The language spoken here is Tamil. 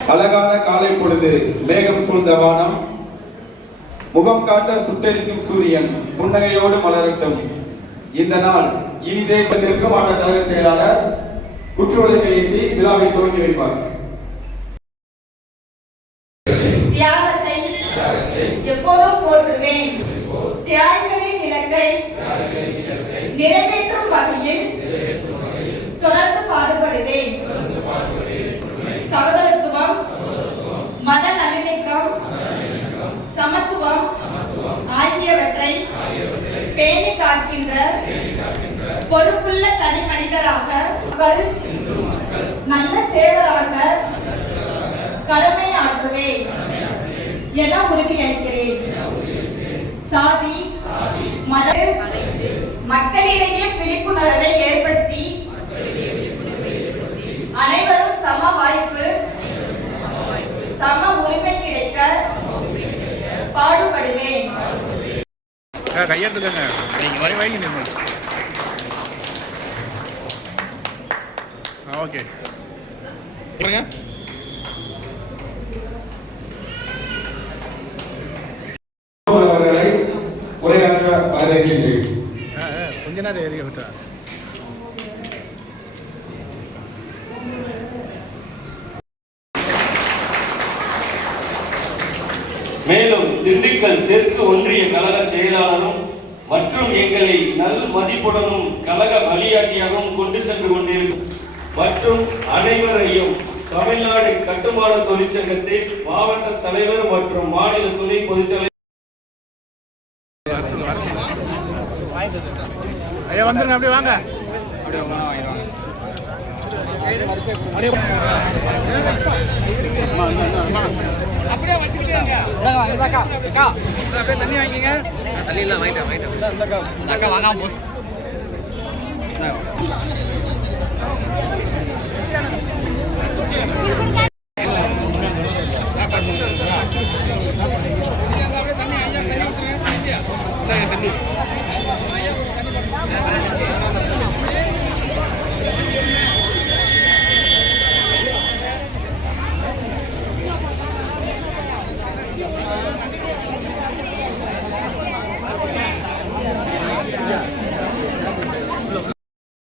அழகான காலை பொழுது, மேகம் சூழ்ந்த வானம், முகம் காட்ட சுட்டெரிக்கும் சூரியன் புன்னகையோடு மலரட்டும். இந்த நாள் இனிதே தெற்கு மாவட்ட கழக செயலாளர் குற்றுவலை ஏற்றி விழாவை துவங்கி வைப்பார். தியாகத்தை எப்போதும் போற்றுவேன். தியாகிகளின் இலக்கை நிறைவேற்றும் வகையில் தொடர்ந்து பாடுபடுவேன். சகோதரத்துவம், மத நல்லிணக்கம், சமத்துவம் ஆகியவற்றை பேணி காக்கின்ற பொறுப்புள்ள தனி மனிதராக, நல்ல சேவராக கடமை ஆற்றுவேன் என உறுதியளிக்கிறேன். சாதி மத மக்களிடையே விழிப்புணர்வை ஏற்படுத்தி அனைவரும் சம வாய்ப்பு, சம உரிமை கிடைக்க பாடுபடுவேன். கையெழுத்துக்கங்க. ஓகே அவர்களை உரையாற்ற வரவேற்கிறேன். கொஞ்ச நேரம் ஏறிய விட்டா. மேலும் திண்டுக்கல் தெற்கு ஒன்றிய கழக செயலாளரும் மற்றும் எங்களை நல் மதிப்புடனும் கழக வழிகாட்டியாகவும் கொண்டு சென்று கொண்டிருக்கும் மற்றும் அனைவரையும் தமிழ்நாடு கட்டுமான தொழிற்சங்கத்தின் மாவட்ட தலைவர் மற்றும் மாநில துணை பொதுச்செயலாளர் ஐயா வந்துருங்க. அப்படியே வாங்க. அப்படியே வச்சுக்கிட்டே அப்படியே தண்ணி வாங்கிங்க. தண்ணி எல்லாம் வாங்கிட்டேன் வாங்க